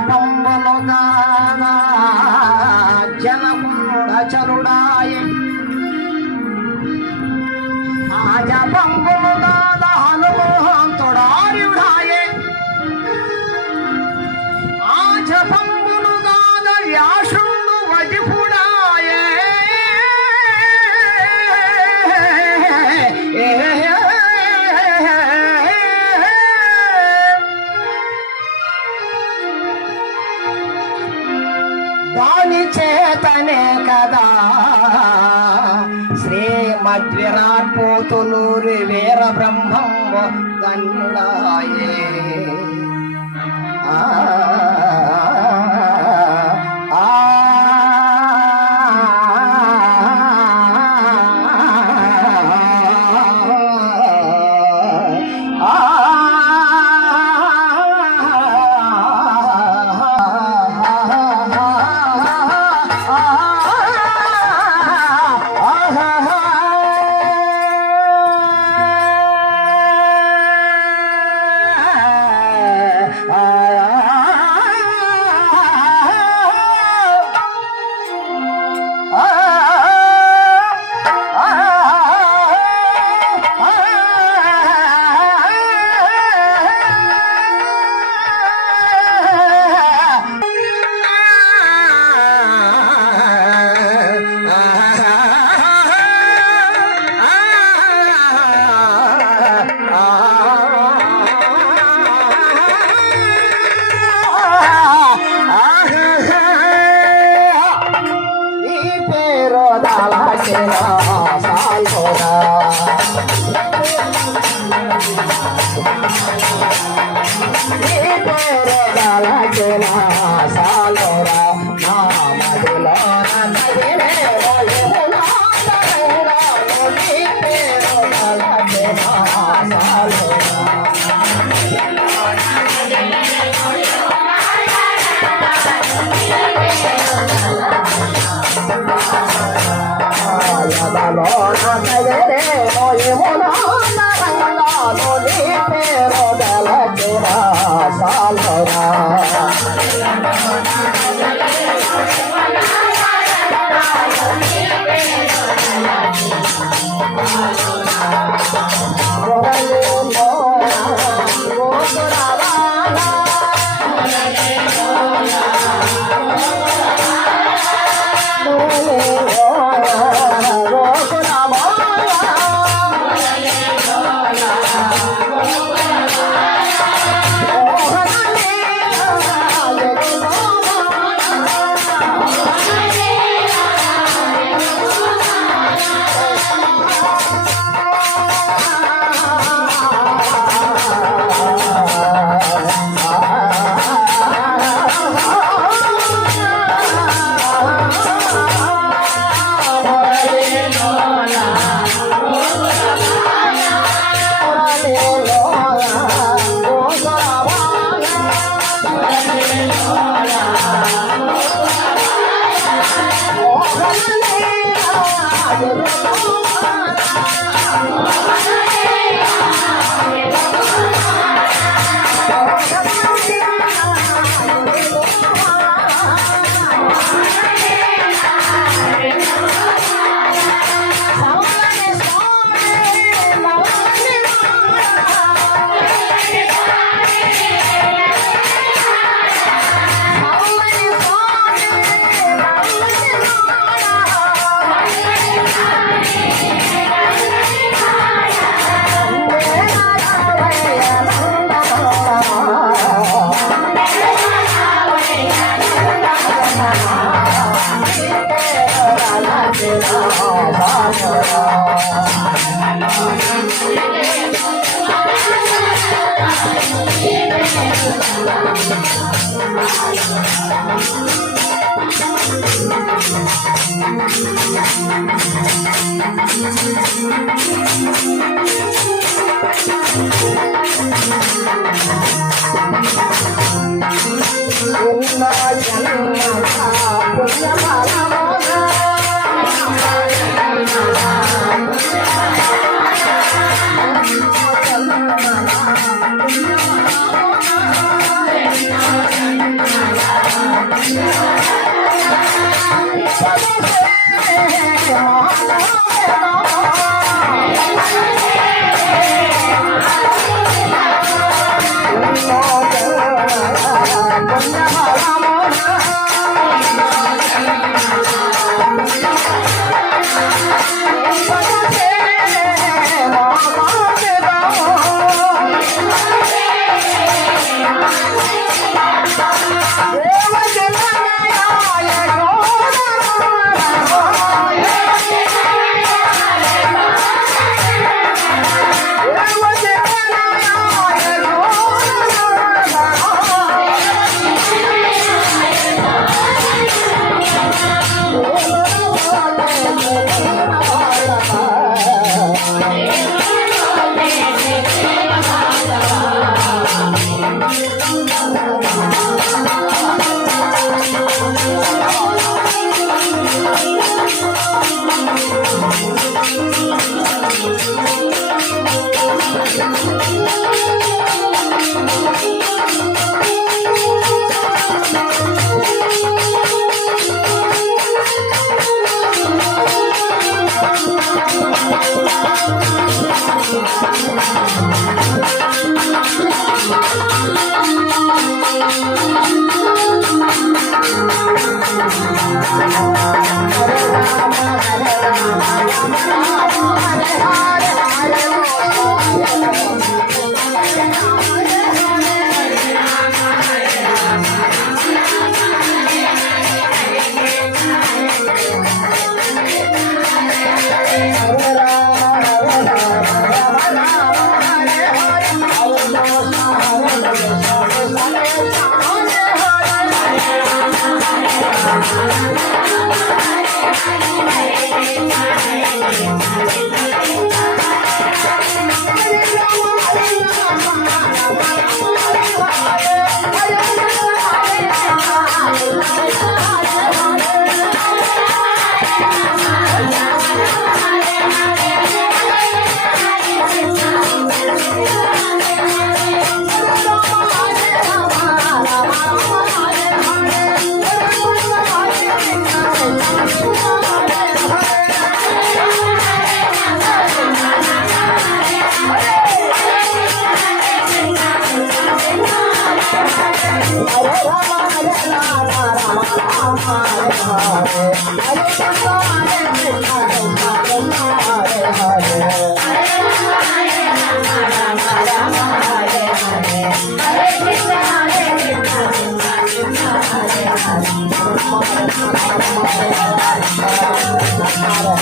அப்போ దేవుని చేతనే కదా. శ్రీ మధ్విరాట్ పోతులూరి వీర బ్రహ్మం గన్యుడాయే ఆ Oh, my God. なるほど。Hare Hare Hare Hare